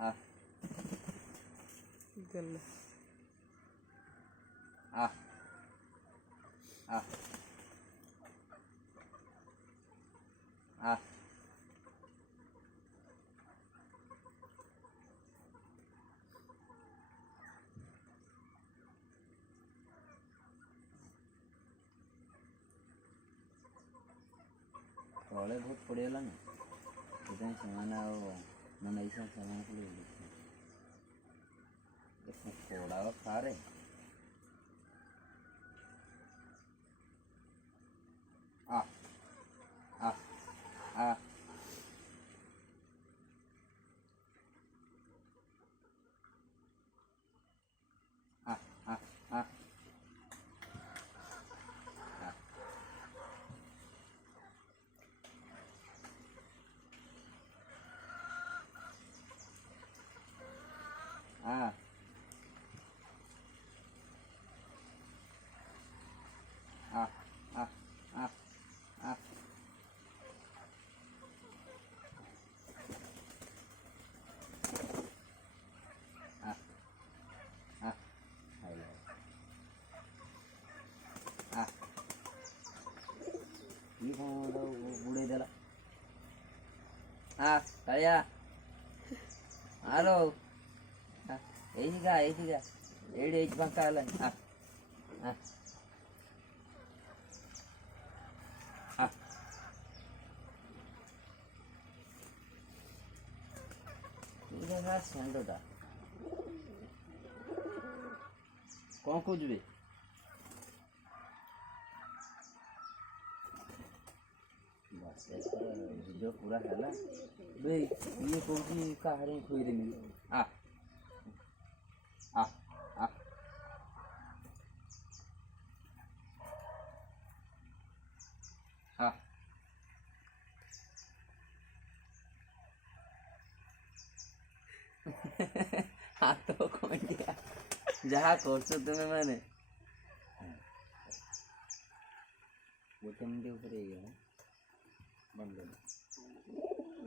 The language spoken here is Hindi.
आ गल आ आ आ ତଳେ ବହୁତ ପଡ଼ିଗଲା ନା ସେଥିପାଇଁ ସେମାନେ ଆଉ ମାନେ ଏଇସବୁ ସେମାନଙ୍କୁ କୋଡ଼ାଅ ଖାରେ आ आ आ आ आ आ आ आ आ आ आ आ आ आ ये कौन बुड़े देला आ कालिया आरो এইদিকে এই পাঙ্কা হলেন ଷେଣ୍ଢଟା କ'ଣ ଖୋଜିବେ ଭିଡ଼ିଓ ପୁରା ହେଲା ବେ ଇଏ କହୁଛି କାହାରେ ଖୋଇଦେମି ଆ आ आ आ हाथ कौन दिया जहाँ करছো तुम्हें मैंने गोटे मिनट ऊपर बंद कर